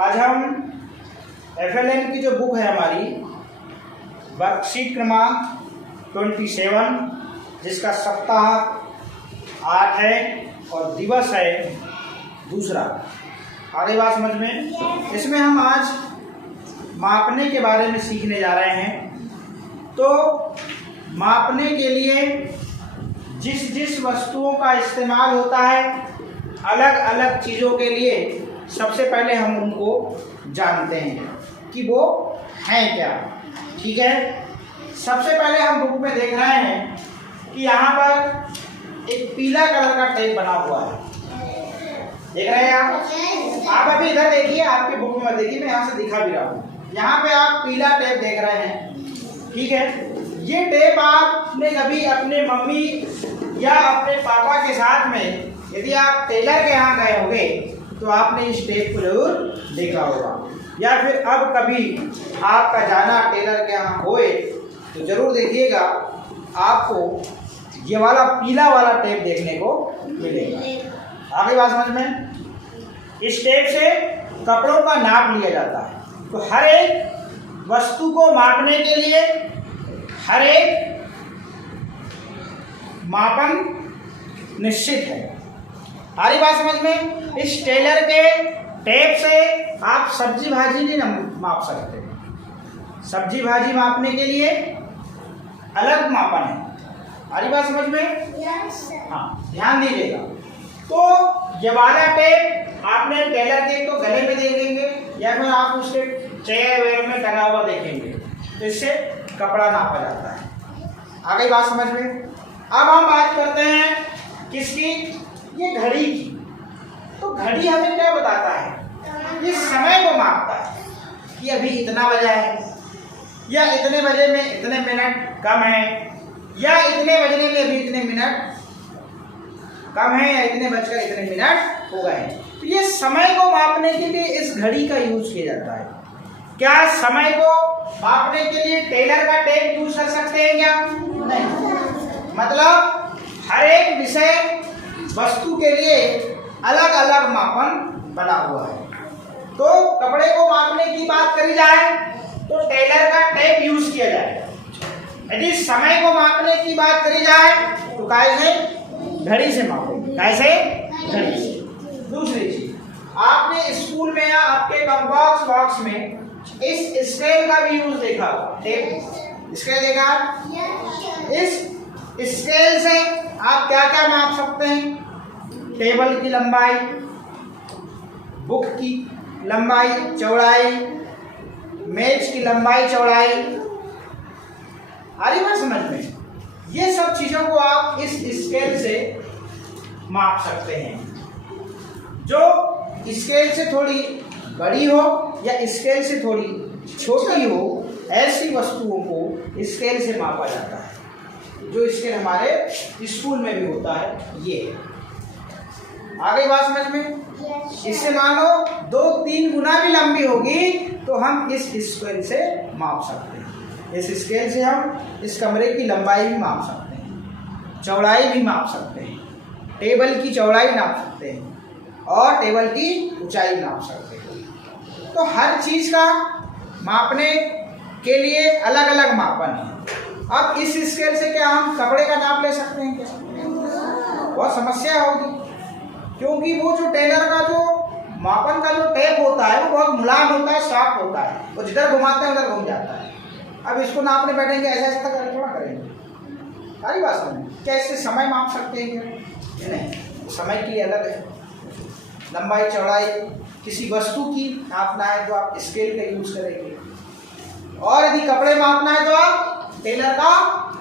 आज हम FLN की जो बुक है हमारी वर्कशीट क्रमांक 27 जिसका सप्ताह 8 है और दिवस है दूसरा। आगे बात समझ में। इसमें हम आज मापने के बारे में सीखने जा रहे हैं। तो मापने के लिए जिस जिस वस्तुओं का इस्तेमाल होता है अलग अलग चीज़ों के लिए, सबसे पहले हम उनको जानते हैं कि वो हैं क्या। ठीक है, सबसे पहले हम बुक में देख रहे हैं कि यहाँ पर एक पीला कलर का टेप बना हुआ है। देख रहे हैं आप अभी इधर देखिए, आपके बुक में देखिए, मैं यहाँ से दिखा भी रहा हूँ। यहाँ पे आप पीला टेप देख रहे हैं। ठीक है, ये टेप आपने कभी अपने मम्मी या अपने पापा के साथ में, यदि आप टेलर के यहाँ गए होंगे तो आपने इस टेप को जरूर देखा होगा, या फिर अब कभी आपका जाना टेलर के यहाँ होए तो जरूर देखिएगा, आपको ये वाला पीला वाला टेप देखने को मिलेगा। आगे बात समझ में। इस टेप से कपड़ों का नाप लिया जाता है। तो हर एक वस्तु को मापने के लिए हर एक मापन निश्चित है। हमारी बात समझ में। इस टेलर के टेप से आप सब्जी भाजी नहीं माप सकते। सब्जी भाजी मापने के लिए अलग मापन है। हमारी बात समझ में। हाँ, ध्यान दीजिएगा। तो ये वाला टेप आपने टेलर के तो गले में देखेंगे या फिर आप उसके चेयर वेयर में टंगा हुआ देखेंगे, तो इससे कपड़ा नापा जाता है। आगे बात समझ में। अब हम बात करते हैं किसकी, ये घड़ी की। तो घड़ी हमें क्या बताता है, ये समय को मापता है कि अभी इतना बजा है, या इतने बजे में इतने मिनट कम है, या इतने बजने में अभी इतने मिनट कम है, या इतने बजकर इतने मिनट हो गए। तो ये समय को मापने के लिए इस घड़ी का यूज किया जाता है। क्या समय को मापने के लिए टेलर का टेप यूज कर सकते हैं क्या? नहीं। मतलब हर एक विषय वस्तु के लिए अलग अलग मापन बना हुआ है। तो कपड़े को मापने की बात करी जाए तो टेलर का टेप यूज किया जाए। यदि समय को मापने की बात करी जाए तो कैसे? घड़ी से मापेंगे। कैसे? घड़ी से। दूसरी चीज, आपने स्कूल में या आपके कंपास बॉक्स में इस स्केल का भी यूज देखा। टेप स्केल देखा। इस स्केल से आप क्या क्या माप सकते हैं? टेबल की लंबाई, बुक की लंबाई चौड़ाई, मेज की लंबाई चौड़ाई। आ रही बात समझ में। ये सब चीजों को आप इस स्केल से माप सकते हैं। जो स्केल से थोड़ी बड़ी हो या स्केल से थोड़ी छोटी हो, ऐसी वस्तुओं को स्केल से मापा जाता है। जो स्केल हमारे स्कूल में भी होता है, ये। आगे बात समझ में। इससे मानो 2-3 गुना भी लंबी होगी तो हम इस स्केल से माप सकते हैं। इस स्केल से हम इस कमरे की लंबाई भी माप सकते हैं, चौड़ाई भी माप सकते हैं, टेबल की चौड़ाई नाप सकते हैं और टेबल की ऊंचाई नाप सकते हैं। तो हर चीज का मापने के लिए अलग अलग मापन है। अब इस स्केल से क्या हम कपड़े का नाप ले सकते हैं क्या? बहुत समस्या होगी, क्योंकि वो जो टेलर का जो मापन का जो टेप होता है वो बहुत मुलायम होता है, सॉफ्ट होता है, वो जिधर घुमाते हैं उधर घूम जाता है। अब इसको नापने बैठेंगे ऐसा ऐसा कर थोड़ा करेंगे। सारी बात समझ। क्या इससे समय माप सकते हैं क्या? नहीं, समय की अलग है। लंबाई चौड़ाई किसी वस्तु की नापना है तो आप स्केल का यूज करेंगे, और यदि कपड़े मापना है तो आप टेलर का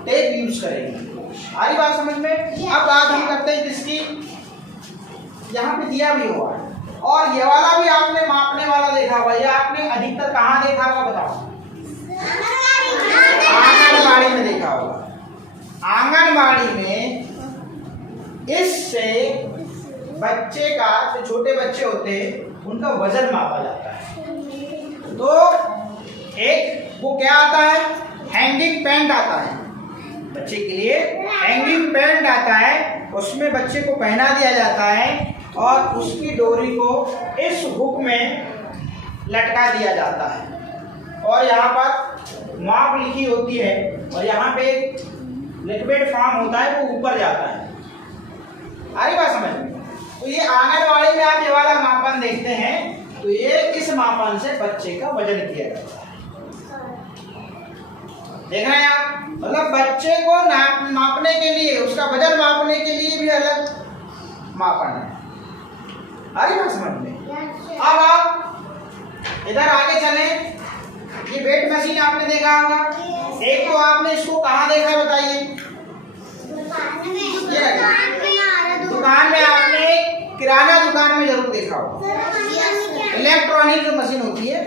टेप यूज करेंगे। सारी बात समझ में। अब बात हम करते हैं किसकी, यहाँ पे दिया भी हुआ है, और ये वाला भी आपने मापने वाला देखा होगा। ये आपने अधिकतर कहाँ देखा होगा बताओ? आंगनबाड़ी में देखा होगा। आंगनबाड़ी में इससे बच्चे का, जो छोटे बच्चे होते हैं उनका वजन मापा जाता है। तो एक वो क्या आता है, हैंगिंग पैंट आता है बच्चे के लिए। हैंगिंग पैंट आता है, उसमें बच्चे को पहना दिया जाता है और उसकी डोरी को इस हुक में लटका दिया जाता है और यहाँ पर माप लिखी होती है और यहाँ पे लिक्विड फॉर्म होता है वो ऊपर जाता है। आ रही बात समझ में? तो ये आंगनवाड़ी में आप ये वाला मापन देखते हैं तो ये इस मापन से बच्चे का वजन किया जाता है। देख रहे हैं आप, मतलब बच्चे को मापने के लिए, उसका वजन मापने के लिए भी अलग मापन है। आ रही बात समझ में? अब आप इधर आगे चले, ये वेट मशीन आपने देखा होगा। एक तो आपने इसको कहाँ देखा है बताइए? दुकान में आपने, किराना दुकान में जरूर देखा होगा। इलेक्ट्रॉनिक जो मशीन होती है,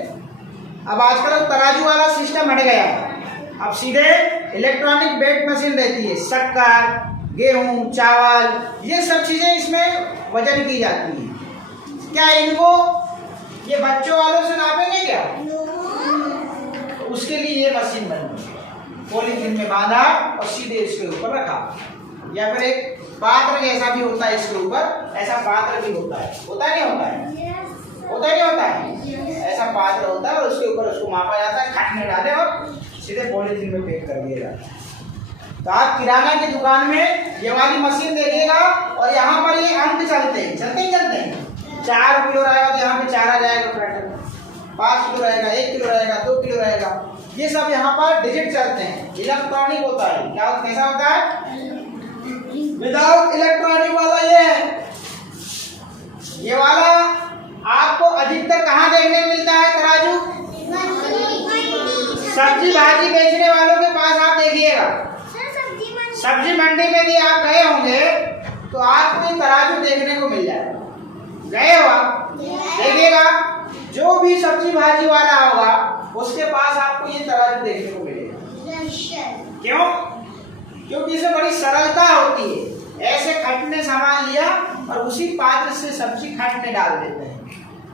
अब आजकल तराजू वाला सिस्टम हट गया है, अब सीधे इलेक्ट्रॉनिक वेट मशीन रहती है। शक्कर, गेहूं, चावल, ये सब चीजें इसमें वजन की जाती है। क्या इनको ये बच्चों वालों से नापेंगे क्या? उसके लिए ये मशीन बनी, पॉलीथीन में बांधा और सीधे इसके ऊपर रखा, या फिर एक पात्र जैसा भी होता है इसके ऊपर, ऐसा पात्र भी होता है, होता है नहीं होता है? होता है नहीं होता है? ऐसा पात्र होता है और उसके ऊपर उसको मापा जाता है, खट में डाले और सीधे पॉलीथीन में पैक कर दिया जाता है। तो आप किराना की दुकान में ये वाली मशीन देखिएगा और यहाँ पर ये अंक चलते हैं, चलते हैं। 4 किलो रहेगा तो यहाँ पे 4 आ जाएगा पैटर्न, 5 किलो रहेगा, 1 किलो रहेगा, 2 किलो रहेगा, ये सब यहाँ पर डिजिट चलते हैं। इलेक्ट्रॉनिक होता है, क्या कैसा होता है? विदाउट इलेक्ट्रॉनिक वाला ये है। ये वाला आपको अधिकतर कहाँ देखने को मिलता है तराजू? सब्जी भाजी बेचने वालों के पास आप देखिएगा, सब्जी मंडी में भी आप गए होंगे तो आपको तराजू देखने को मिल जाएगा। गए हो आप, देखिएगा, जो भी सब्जी भाजी वाला होगा उसके पास आपको ये तराजू देखने को मिलेगा। क्यों? क्योंकि इसमें बड़ी सरलता होती है। ऐसे खटने सामान लिया और उसी पात्र से सब्जी खटने डाल देते हैं,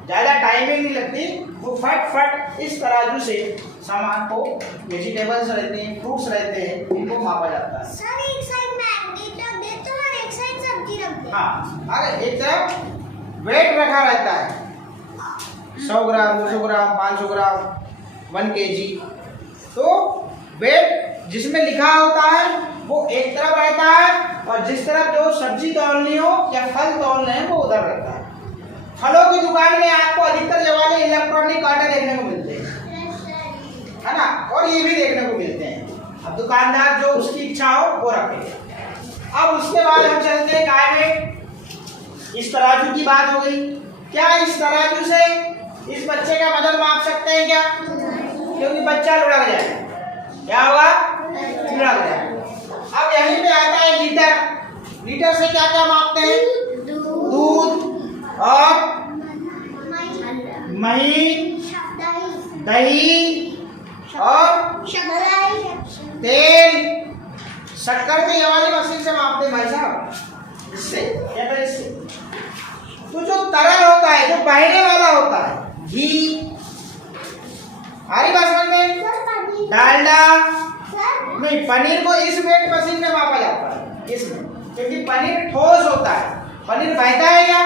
ज्यादा टाइमिंग नहीं लगती, वो फट इस तराजू से सामान को, वेजिटेबल्स रहते हैं, फ्रूट्स रहते हैं, इनको मापा जाता है। सर एक साइड मैग्नेट रख देते हो और एक साइड सब्जी रख देते हो। हाँ, अरे एक तरफ वेट रखा रहता है, 100 ग्राम, 200 ग्राम, 500 ग्राम, 1 kg। तो वेट जिसमें लिखा होता है वो एक तरफ रहता है और जिस तरफ जो सब्जी तौलनी हो या फल तौलने हैं वो उधर रहता है। फलों की दुकान में आपको अधिकतर जो वाले इलेक्ट्रॉनिक कांटे देखने को मिलते हैं, है ना, और ये भी देखने को मिलते हैं। अब दुकानदार जो उसकी इच्छा हो वो रखे। अब उसके बाद हम चलते हैं काय में। इस तराजू की बात हो गई। क्या इस तराजू से इस बच्चे का वजन माप सकते हैं क्या? क्योंकि बच्चा लुढ़क जाए, क्या होगा? लुढ़क जाए। अब यहीं पे आता है लीटर। लीटर से क्या क्या मापते हैं? दूध और मही, दही और तेल। शक्कर तो ये वाली मशीन से मापते हैं भाई साहब, इससे क्या करें इससे। तो जो तरल होता है, जो बहने वाला होता है, घी, हरी बात समझ में, डालडा नहीं, पनीर को इस वेट मशीन में मापा जाता है, इसमें, क्योंकि पनीर ठोस होता है। पनीर बहता है क्या?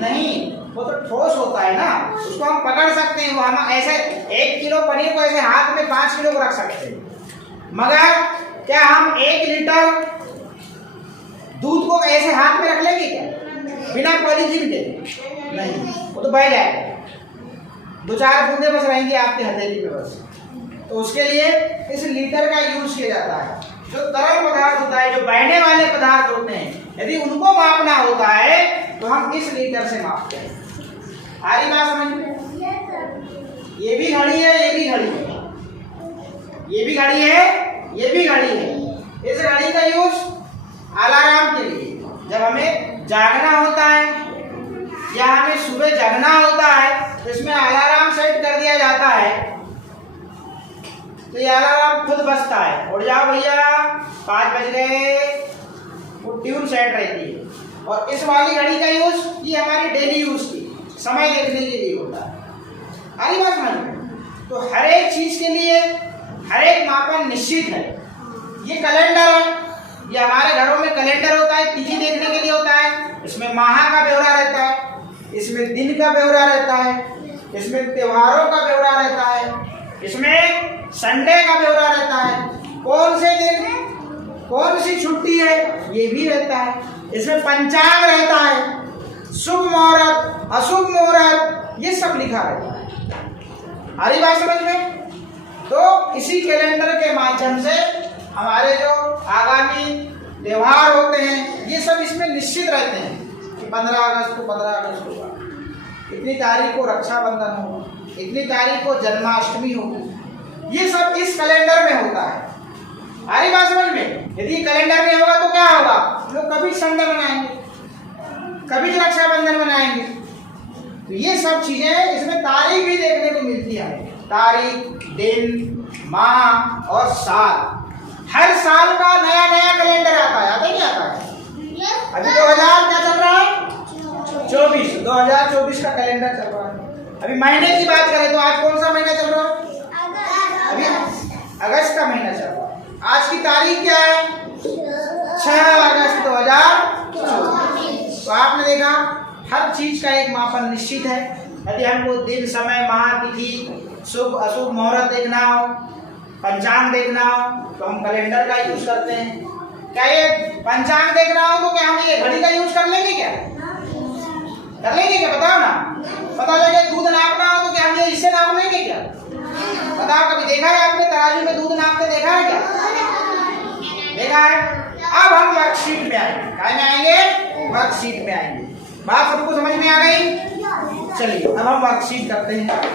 नहीं, वो तो ठोस होता है ना, उसको हम पकड़ सकते हैं। वो हम ऐसे 1 किलो पनीर को ऐसे हाथ में 5 किलो को रख सकते हैं, मगर क्या हम 1 लीटर दूध को ऐसे हाथ में रख लेंगे क्या बिना पॉलीथीन के? नहीं, वो तो बह जाएगा, 2-4 बूंदे बस रहेंगी आपके हथेली पे बस। तो उसके लिए इस लीटर का यूज किया जाता है। जो तरल पदार्थ होता है, जो बहने वाले पदार्थ होते हैं, यदि उनको मापना होता है तो हम इस लीटर से मापते हैं। आरी बात समझ में? ये भी घड़ी है, ये भी घड़ी है, ये भी घड़ी है, ये भी घड़ी है। इस घड़ी का यूज अलार्म के लिए, जब हमें जागना होता है या हमें सुबह जगना होता है तो इसमें अलार्म सेट कर दिया जाता है। तो ये अलार्म खुद बजता है, उठ जाओ भैया 5 बज गए, वो ट्यून सेट रहती है। और इस वाली घड़ी का यूज ये हमारी डेली यूज की समय देखने के लिए होता है। आरी बात समझ में? तो हर एक चीज के लिए हर एक मापन निश्चित है। ये कैलेंडर है, ये हमारे घरों में कैलेंडर होता है, तिथि देखने के लिए होता है। इसमें माह का ब्यौरा रहता है, इसमें दिन का ब्यौरा रहता है, इसमें त्योहारों का ब्यौरा रहता है, इसमें संडे का ब्यौरा रहता है, कौन से दिन कौन सी छुट्टी है ये भी रहता है, इसमें पंचांग रहता है, शुभ मुहूर्त अशुभ मुहूर्त ये सब लिखा रहता है। आ रही बात समझ में? तो इसी कैलेंडर के माध्यम से हमारे जो आगामी त्योहार होते हैं ये सब इसमें निश्चित रहते हैं कि 15 अगस्त को 15 अगस्त होगा, इतनी तारीख को रक्षाबंधन होगा, इतनी तारीख को जन्माष्टमी होगी, ये सब इस कैलेंडर में होता है। आ रही बात समझ में? यदि कैलेंडर नहीं होगा तो क्या होगा? लोग कभी संडे मनाएंगे, कभी रक्षाबंधन मनाएंगे। तो ये सब चीजें इसमें तारीख भी देखने को मिलती है, तारीख, दिन, माह और साल। हर साल का नया नया कैलेंडर आता है, आता है क्या आता है? अभी 2000 क्या चल रहा है? 2024 का कैलेंडर चल रहा है। अभी महीने की बात करें तो आज कौन सा महीना चल रहा है? अभी अगस्त का महीना चल रहा है। आज की तारीख क्या है? 6 अगस्त 2024। तो आपने देखा हर चीज का एक मापन निश्चित है। यदि हमको दिन, समय, माह, तिथि, शुभ अशुभ मुहूर्त देखना हो, पंचांग देखना हो तो हम कैलेंडर का यूज करते हैं। क्या ये पंचांग देखना हो तो क्या हम ये घड़ी का यूज कर लेंगे? क्या कर लेंगे? क्या बताओ ना। पता लगे दूध नापना हो तो क्या हम ये इससे नाप लेंगे? क्या बताओ, कभी देखा है आपने तराजू में दूध नापते देखा है? क्या देखा है? अब हम वर्कशीट में आएंगे। क्या में आएंगे? वर्कशीट में आएंगे। बात सबको समझ में आ गई? चलिए अब हम वर्कशीट करते हैं।